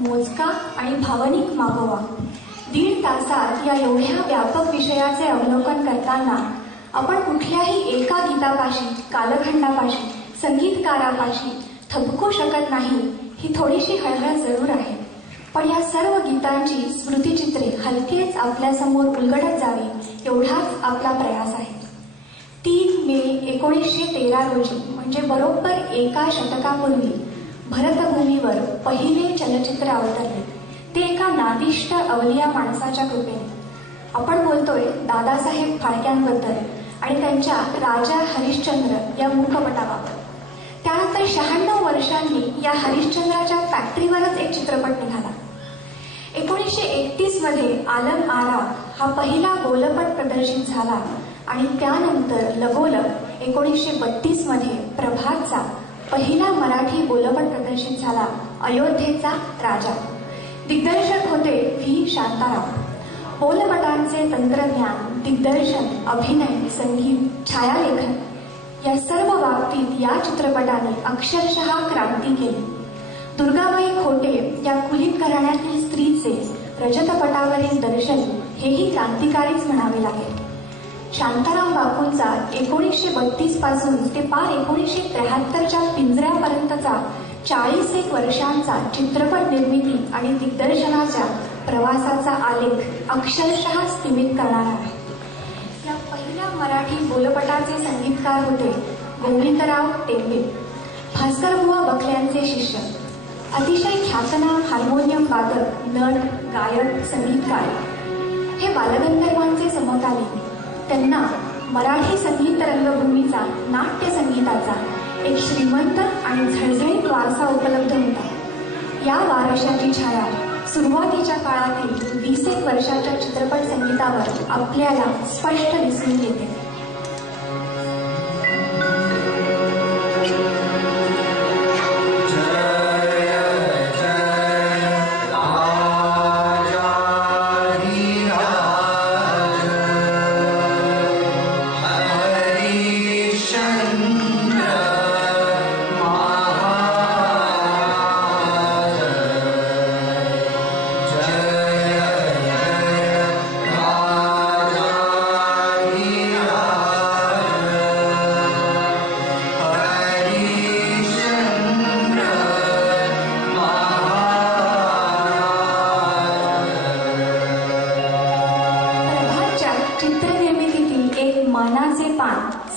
मोजका आणि भावनिक मागोवा. 1.5 तासात या एवढ्या व्यापक विषयाचे अवलोकन करताना आपण कुठल्याही एका गीतापाशी, कालखंडापाशी, संगीतकारापाशी थबकू शकत नाही. ही थोडीशी हळहळ जरूर आहे, पण या सर्व गीतांची स्मृतिचित्रे हलकेच आपल्यासमोर उलगडत जावी एवढाच आपला प्रयास आहे. 3 मे 1913 रोजी म्हणजे बरोबर एका शतकापूर्वी भरतभूमीवर पहिले चलचित्र अवतरले, ते एका नादिष्ट अवलिया माणसाच्या कृपेने. आपण बोलतोय दादासाहेब फाळक्यांबद्दल आणि त्यांच्या राजा हरिश्चंद्र या मूकपटाबाबत. त्यानंतर 96 वर्षांनी या हरिश्चंद्राच्या फॅक्टरीवरच एक चित्रपट निघाला. 1931 मध्ये आलम आरा हा पहिला गोलपट प्रदर्शित झाला आणि त्यानंतर लगोलग 1932 मध्ये प्रभातचा पहिला मराठी गोलपट प्रदर्शित झाला, अयोध्येचा राजा. दिग्दर्शक होते व्ही. शांताराम. बोलपटांचे तंत्रज्ञान, दिग्दर्शन, अभिनय, संगीत, छायालेखन या सर्व बाबतीत या चित्रपटाने अक्षरशः क्रांती केली. दुर्गाबाई खोटे या कुलीन घराण्यातील स्त्रीचे रजतपटावरील दर्शन हेही क्रांतिकारीच म्हणावे लागेल. शांताराम बापूंचा 1932 पासून ते पार 1973च्या पिंजऱ्यापर्यंतचा 41 वर्षांचा चित्रपट निर्मिती आणि दिग्दर्शनाच्या प्रवासाचा आलेख अक्षरशः स्तिमित करणारा आहे. या पहिल्या मराठी बोलपटाचे संगीतकार होते गोविंदराव टेंबे, भास्करबुवा बखल्यांचे शिष्य. अतिशय ख्यातनाम हार्मोनियम वादक, नट, गायक, संगीतकार हे बालगंधर्वांचे समकालीन. त्यांना मराठी संगीत रंगभूमीचा, नाट्य संगीताचा एक श्रीमंत आणि झळझळीत वारसा उपलब्ध होता. या वारशाची छाया सुरुवातीच्या काळातील 20 वर्षाच्या चित्रपट संगीतावर आपल्याला स्पष्ट दिसून येते.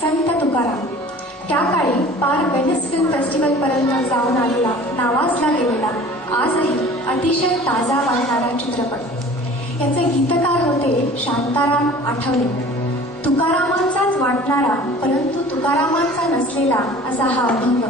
संत तुकाराम त्या काळी पार वेनिस फिल्म फेस्टिवल पर्यंत जाऊन आलेला, नावाजला गेलेला, आजही अतिशय ताजा वाटणारा चित्रपट. याचे गीतकार होते शांताराम आठवले. तुकारामांचाच वाटणारा परंतु तुकारामांचा नसलेला असा हा अभंग.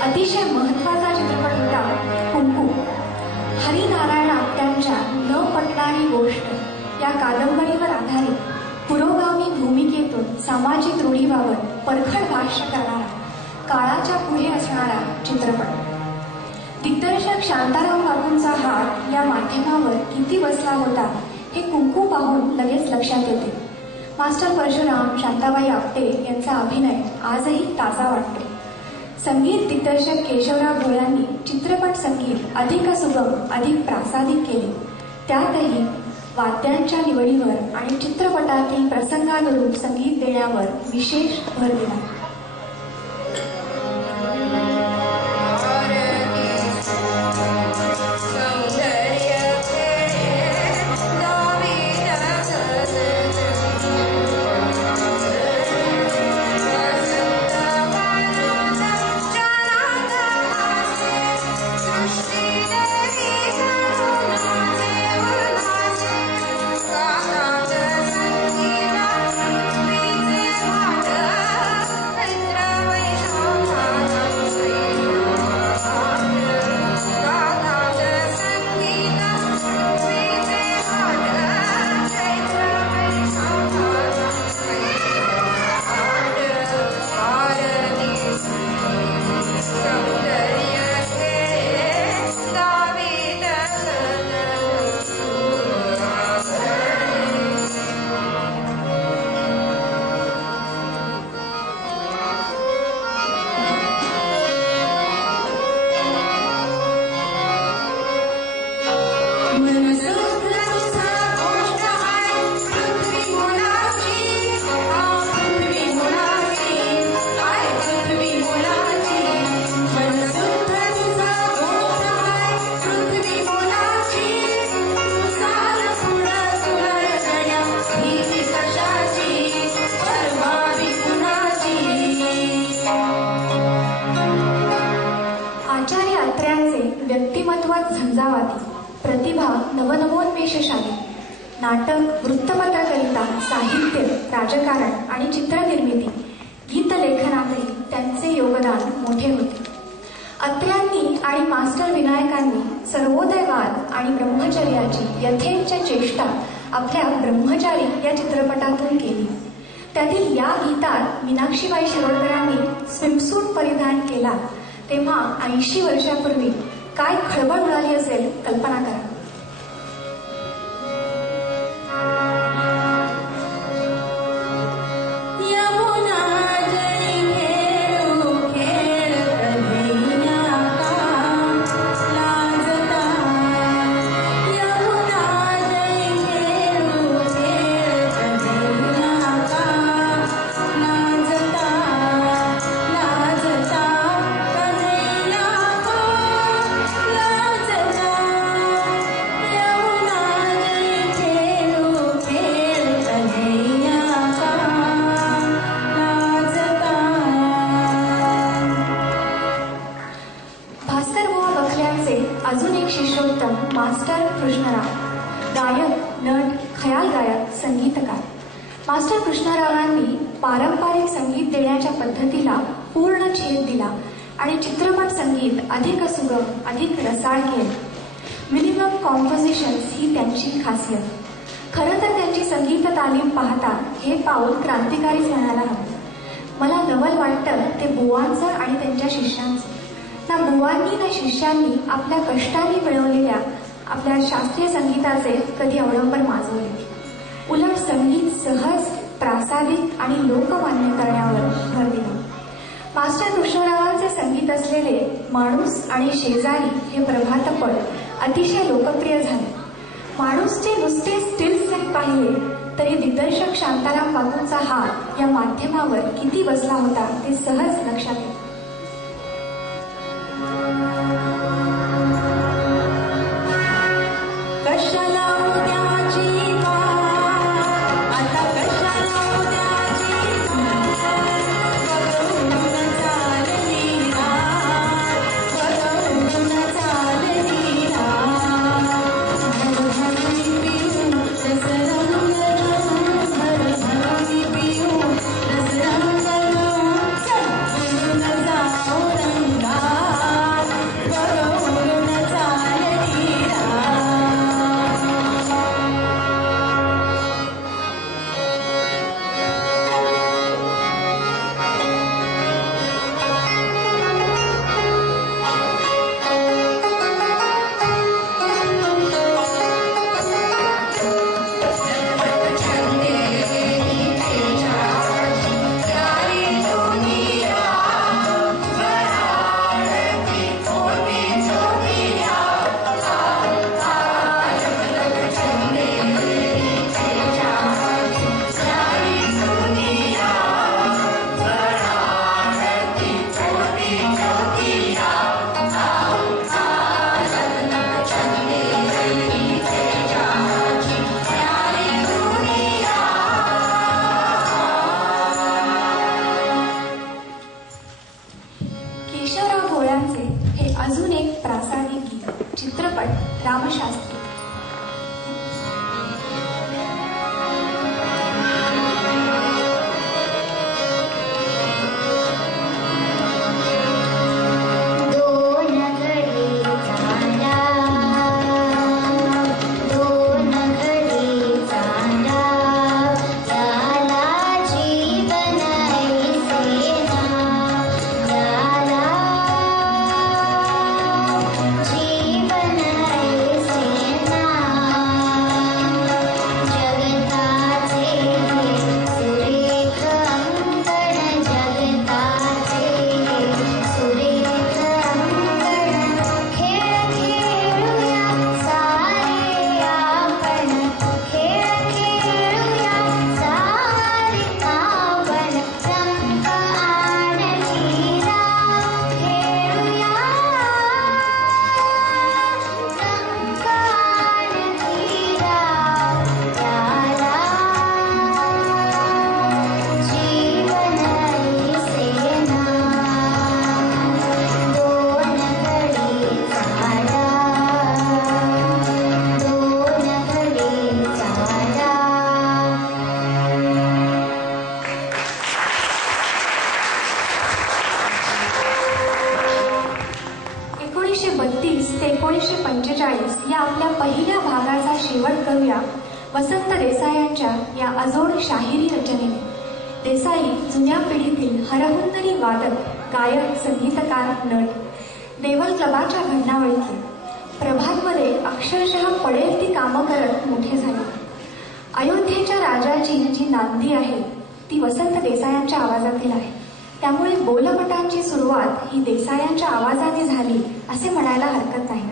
अतिशय महत्वाचा चित्रपट होता कुंकू. हरिनारायण आपट्यांच्या न पटणारी गोष्ट या कादंबरीवर आधारित पुरोगामी भूमिकेतून सामाजिक रूढीबाबत परखड भाष्य करणारा, काळाच्या पुढे असणारा चित्रपट. दिग्दर्शक शांताराम बापूंचा हात या माध्यमावर किती बसला होता हे कुंकू पाहून लगेच लक्षात येते. मास्टर परशुराम, शांताबाई आपटे यांचा अभिनय आजही ताजा वाटतो. संगीत दिग्दर्शक केशवराव भोळ्यांनी चित्रपट संगीत अधिक सुगम, अधिक प्रासादिक केले. त्यातही वाद्यांच्या निवडीवर आणि चित्रपटातील प्रसंगानुरूप संगीत देण्यावर विशेष भर दिला. झंझावाती, प्रतिभा नवनवोन्मेषशाली, नाटक, वृत्तपत्रकरिता, साहित्य, राजकारण आणि चित्रनिर्मिती, गीतलेखनातही त्यांचे योगदान मोठे होते. अत्र्यांनी आणि मास्टर विनायकांनी सर्वोदयवाद आणि ब्रह्मचर्याची यथेच्छ चेष्टा आपल्या ब्रह्मचारी या चित्रपटातून केली. त्यातील या गीतात मीनाक्षीबाई शिरोडकरांनी स्विमसूट परिधान केला तेव्हा 80 वर्षापूर्वी काय खळबळ उडाली असेल कल्पना करा. अजून एक शिष्योत्तम मास्टर कृष्णराव, गायक, नट, खयाल गायक, संगीतकार. मास्टर कृष्णरावांनी पारंपरिक संगीत देण्याच्या पद्धतीला पूर्ण छेद दिला आणि चित्रपट संगीत अधिक सुगम, अधिक रसाळ केले. मिनिमम कॉम्पोजिशन्स ही त्यांची खासियत. खरं तर त्यांची संगीत तालीम पाहता हे पाऊल क्रांतिकारीच म्हणायला हवं. मला नवल वाटतं ते बुवांचं आणि त्यांच्या शिष्यांचं. ना बुवांनी ना शिष्यांनी आपल्या कष्टाने मिळवलेल्या आपल्या शास्त्रीय संगीताचे कधी अवलंबन माजवले. उलट संगीत सहज, प्रासादिक आणि लोकमान्य करण्यावर भर दिला. मास्टर कृष्णरावांचे संगीत असलेले माणूस आणि शेजारी हे प्रभातपट अतिशय लोकप्रिय झाले. माणूसचे नुसते स्टिल सीन पाहिले तरी दिग्दर्शक शांताराम बापूंचा हात या माध्यमावर किती बसला होता ते सहज लक्षात येते. केशवराव भोळ्यांचे हे अजून एक प्रासादिक गीत, चित्रपट रामशास्त्री. ते 1945 या आपल्या पहिल्या भागाचा शेवट करूया वसंत देसायांच्या या अजोड शाहिरी रचनेने. देसाई जुन्या पिढीतील हरहुन्नरी वादक, गायक, संगीतकार, नट. देवल क्लबाच्या घटनावळीतले. प्रभातमध्ये अक्षरशः पडेल ती कामं करत मोठे झाले. अयोध्येच्या राजाची जी नांदी आहे ती वसंत देसायांच्या आवाजातील आहे. त्यामुळे बोलपटांची सुरुवात ही देसायांच्या आवाजाने झाली असे म्हणायला हरकत नाही.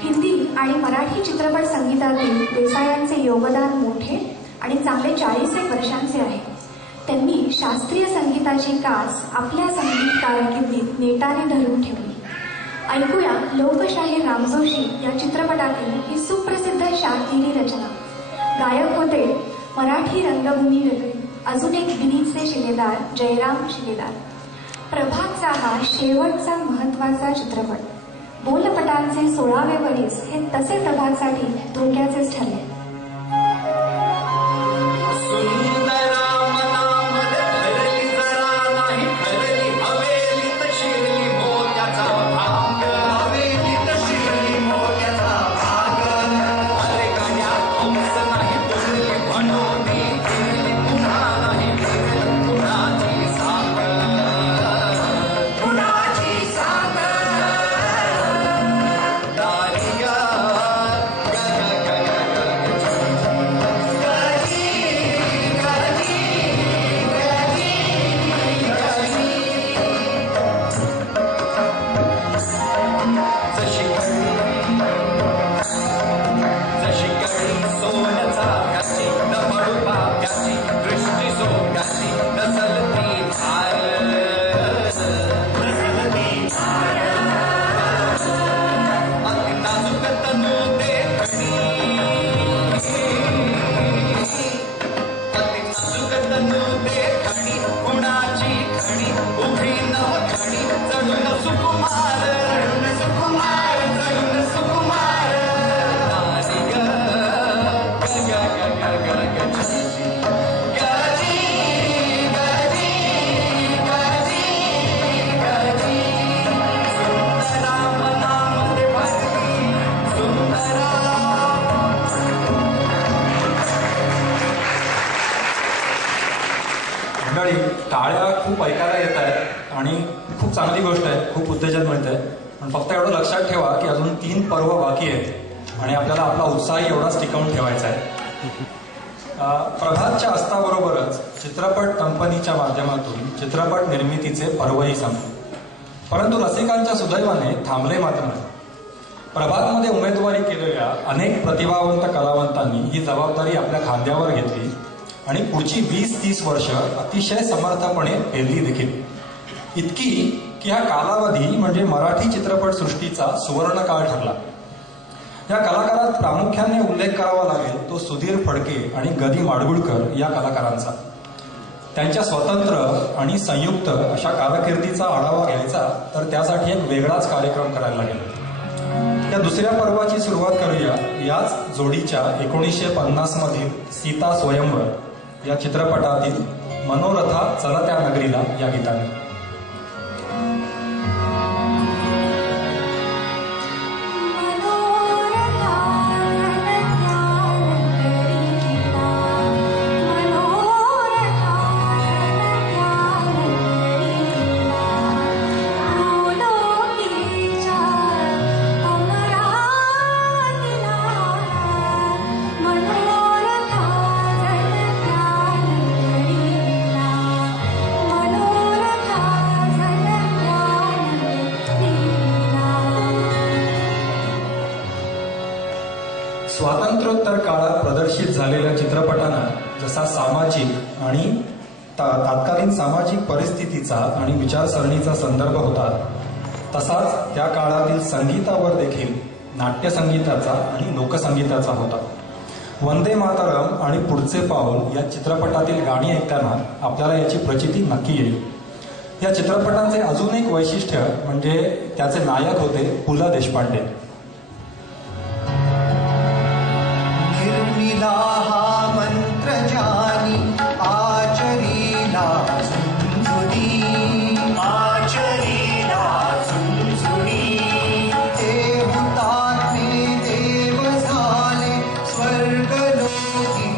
हिंदी आणि मराठी चित्रपट संगीतातील देसायांचे योगदान मोठे आणि चांगले 40 वर्षांचे आहे. त्यांनी शास्त्रीय संगीताची कास आपल्या संगीत कारकिर्दीत नेटाने धरून ठेवली. ऐकूया लोकशाहीर रामजोशी या चित्रपटातील ही सुप्रसिद्ध शास्त्रीय रचना. गायक होते मराठी रंगभूमी वेगळी अजून एक दिनीचे शिलेदार जयराम शिलेदार. प्रभातचा हा शेवटचा महत्वाचा चित्रपट. बोलपटांचे 16वे वरीस हे तसे प्रभातसाठी धोक्याचेच ठरले. टाळ्या खूप ऐकायला येत आहेत आणि खूप चांगली गोष्ट आहे, खूप उत्तेजन मिळतंय. पण फक्त एवढं लक्षात ठेवा की अजून 3 पर्व बाकी आहेत आणि आपल्याला आपला उत्साह एवढाच टिकवून ठेवायचा आहे. प्रभातच्या अस्ताबरोबरच चित्रपट कंपनीच्या माध्यमातून चित्रपट निर्मितीचे पर्वही संपले. परंतु रसिकांच्या सुदैवाने थांबले मात्र नाही. प्रभातमध्ये उमेदवारी केलेल्या अनेक प्रतिभावंत कलावंतांनी ही जबाबदारी आपल्या खांद्यावर घेतली आणि पुढची 20-30 वर्ष अतिशय समर्थपणे पेरली देखील. इतकी की हा कालावधी म्हणजे मराठी चित्रपटसृष्टीचा सुवर्णकाळ ठरला. या कलाकारात प्रामुख्याने उल्लेख करावा लागेल तो सुधीर फडके आणि गदी माडगुळकर या कलाकारांचा. त्यांच्या स्वतंत्र आणि संयुक्त अशा कारकिर्दीचा आढावा घ्यायचा तर त्यासाठी एक वेगळाच कार्यक्रम करायला लागेल. त्या दुसऱ्या पर्वाची सुरुवात करूया याच जोडीच्या 1950 मधील सीता स्वयंवर या चित्रपटातील मनोरथा चलत्या नगरीला या गीताने. स्वातंत्र्योत्तर काळात प्रदर्शित झालेल्या चित्रपटांना जसा सामाजिक आणि तात्कालीन सामाजिक परिस्थितीचा आणि विचारसरणीचा संदर्भ होता, तसाच त्या काळातील संगीतावर देखील नाट्यसंगीताचा आणि लोकसंगीताचा होता. वंदे मातरम आणि पुढचे पाऊल या चित्रपटातील गाणी ऐकताना आपल्याला याची प्रचिती नक्की येईल. या चित्रपटांचे अजून एक वैशिष्ट्य म्हणजे त्याचे नायक होते पु ल देशपांडे. हा मंत्र जानी आचरीला झुंझुनी ते हुतात्मे देव झाले स्वर्गलोकी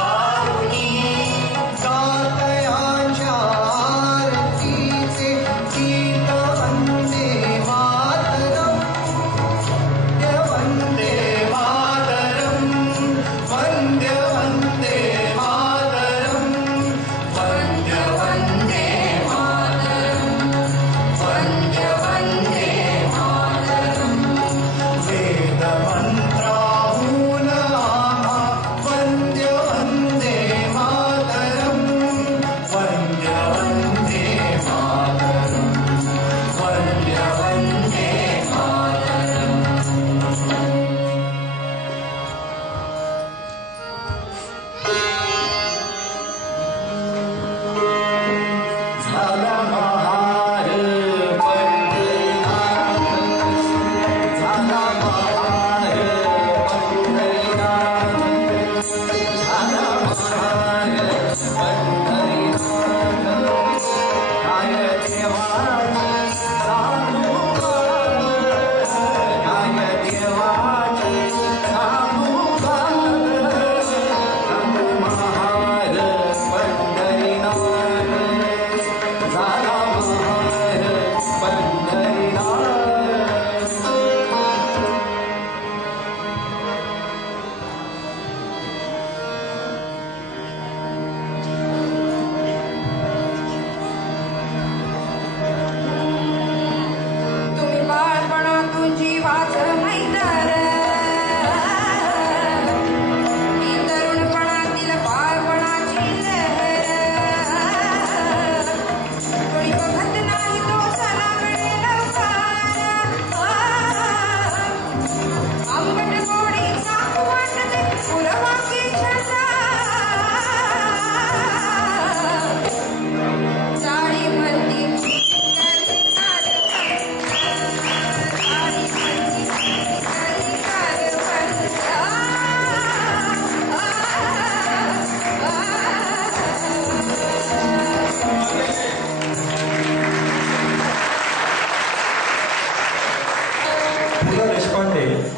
जाऊनी जातयांच्या आरतीचे गीत वंदे मातरम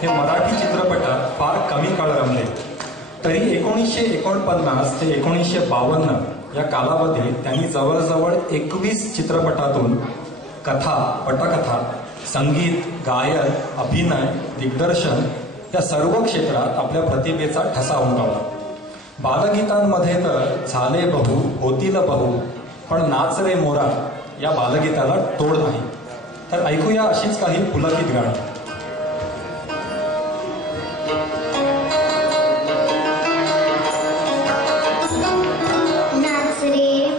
हे मराठी चित्रपटात फार कमी काळ रमले, तरी 1949 ते 1952 या कालावधीत त्यांनी जवळजवळ 21 चित्रपटातून कथा, पटकथा, संगीत, गायन, अभिनय, दिग्दर्शन या सर्व क्षेत्रात आपल्या प्रतिभेचा ठसा उमटवला. बालगीतांमध्ये तर झाले बहू, होतील बहू, पण नाच रे मोरा या बालगीताला तोड नाही. तर ऐकूया अशीच काही पुलकित गाणी. नाच रे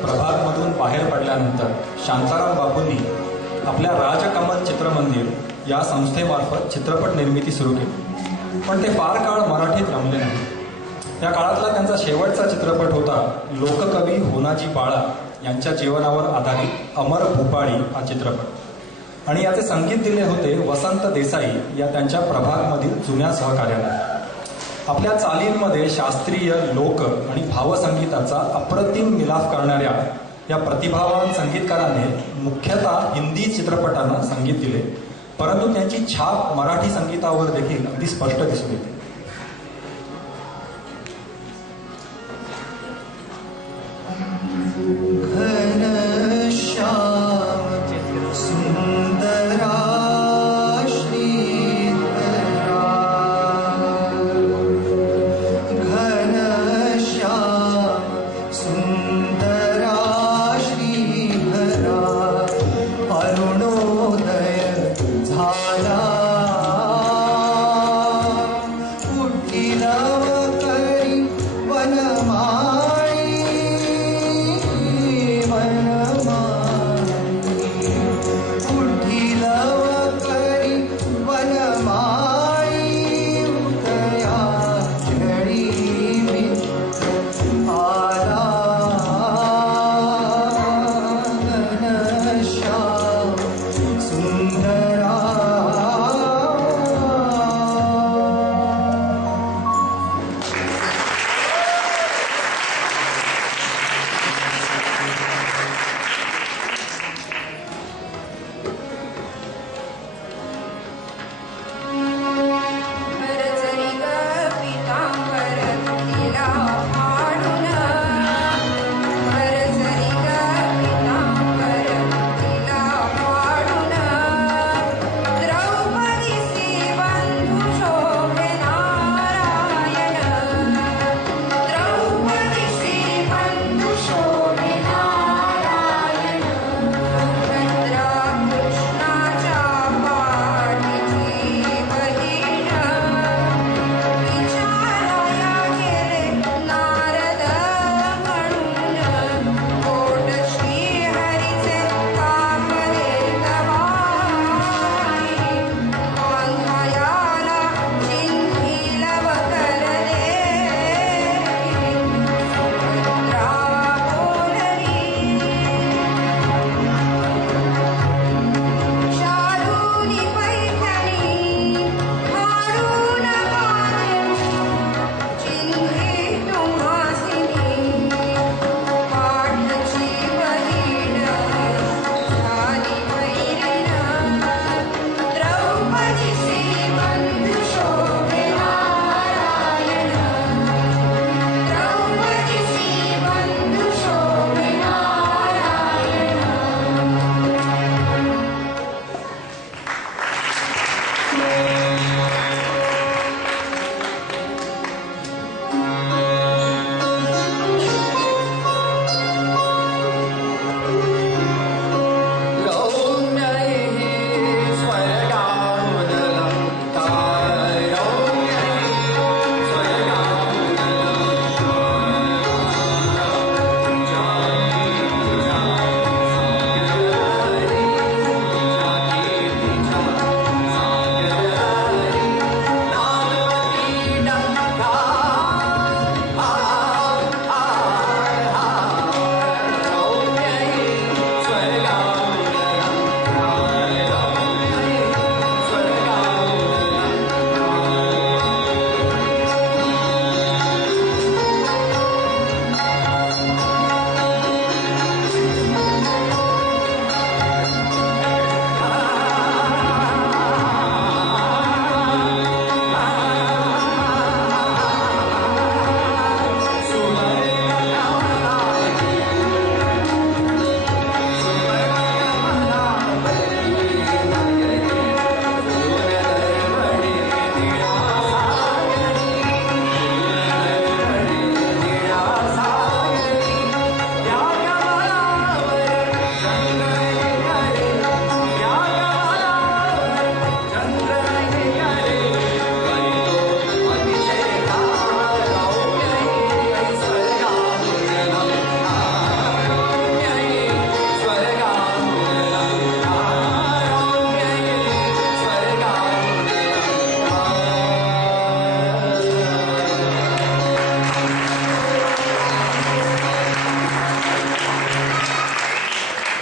प्रभातमधून बाहेर पडल्यानंतर शांताराम बापूंनी आपल्या राजकमल चित्रमंदिर या संस्थेमार्फत चित्रपट निर्मिती सुरू केली. पण ते फार काळ मराठीत रमले नाही. त्या काळातला त्यांचा शेवटचा चित्रपट होता लोककवी होनाजी बाळा यांच्या जीवनावर आधारित अमर भूपाळी हा चित्रपट. आणि याचे संगीत दिले होते वसंत देसाई या त्यांच्या प्रभागमधील जुन्या सहकार्याला. आपल्या चालींमध्ये शास्त्रीय, लोक आणि भावसंगीताचा अप्रतिम मिलाफ करणाऱ्या या प्रतिभावान संगीतकाराने मुख्यतः हिंदी चित्रपटांना संगीत दिले, परंतु त्यांची छाप मराठी संगीतावर देखील अगदी स्पष्ट दिसून येते. घनश्याम सुंदरा श्रीधरा घनश्याम सुंदरा श्रीधरा अरुणोदय झाला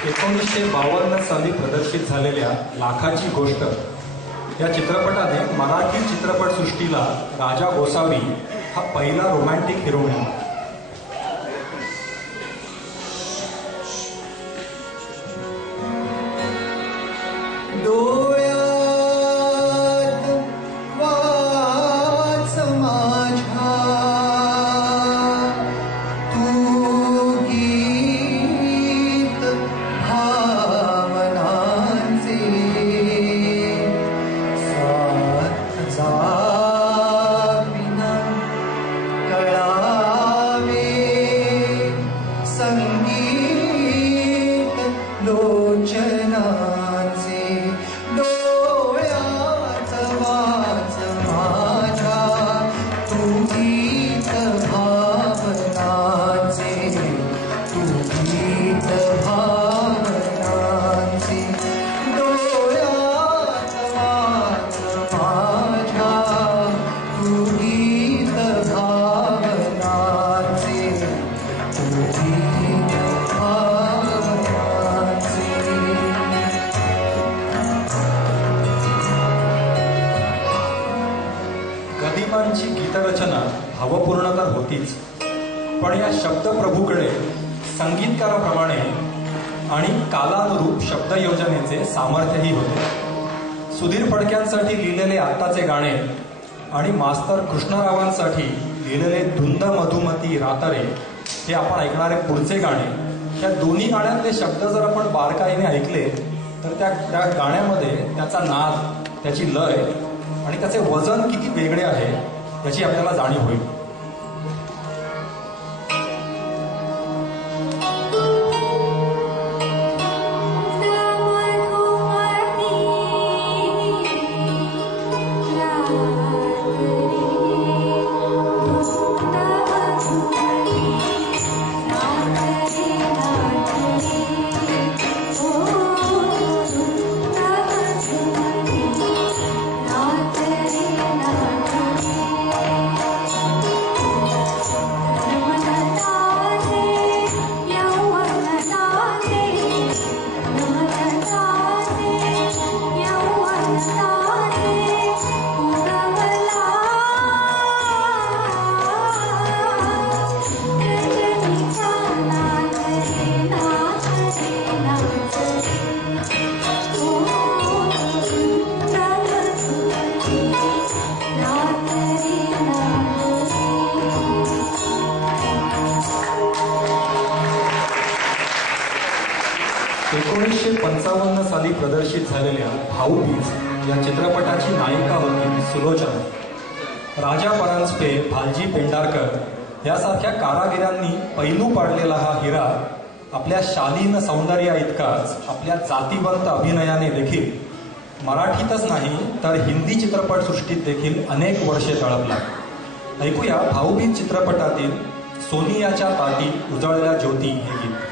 1952 साली प्रदर्शित झालेल्या लाखाची गोष्ट या चित्रपटाने मराठी चित्रपटसृष्टीला राजा गोसावी हा पहिला रोमॅन्टिक हिरो मिळाला. डोळ्यात वाच माझ्या तू गीत भावनांचे साथ जाविना कळावे संगीत लोचनाचे डोळ्यात वाच माझ्या तू गीत भावनाचे तू गीत भावनाचे डोळ्यात वाच माझ्या तू गीत भावनाचे तू गीत भावनाचे. गदिमांची गीतरचना भावपूर्ण तर होतीच, पण या शब्दप्रभूकडे संगीतकाराप्रमाणे आणि कालानुरूप शब्दयोजनेचे सामर्थ्यही होते. सुधीर फडक्यांसाठी लिहिलेले आत्ताचे गाणे आणि मास्तर कृष्णरावांसाठी लिहिलेले धुंद मधुमती रातारे हे आपण ऐकणारे पुढचे गाणे, या दोन्ही गाण्यांतले शब्द जर आपण बारकाईने ऐकले तर त्या गाण्यामध्ये त्याचा नाद, त्याची लय आणि त्याचे वजन किती वेगळे आहे याची आपल्याला जाणीव होईल. साली प्रदर्शित झालेल्या भाऊबीज या चित्रपटाची नायिका होती सुलोचना. राजा परांजपे, भालजी पेंढारकर यासारख्या कारागिरांनी पैलू पाडलेला हा हिरा आपल्या शालीन सौंदर्या इतकाच आपल्या जातीवंत अभिनयाने देखील मराठीतच नाही तर हिंदी चित्रपटसृष्टीत देखील अनेक वर्षे झळकला. ऐकूया भाऊबीज चित्रपटातील सोनियाच्या ताटी उजळल्या ज्योती हे गीत.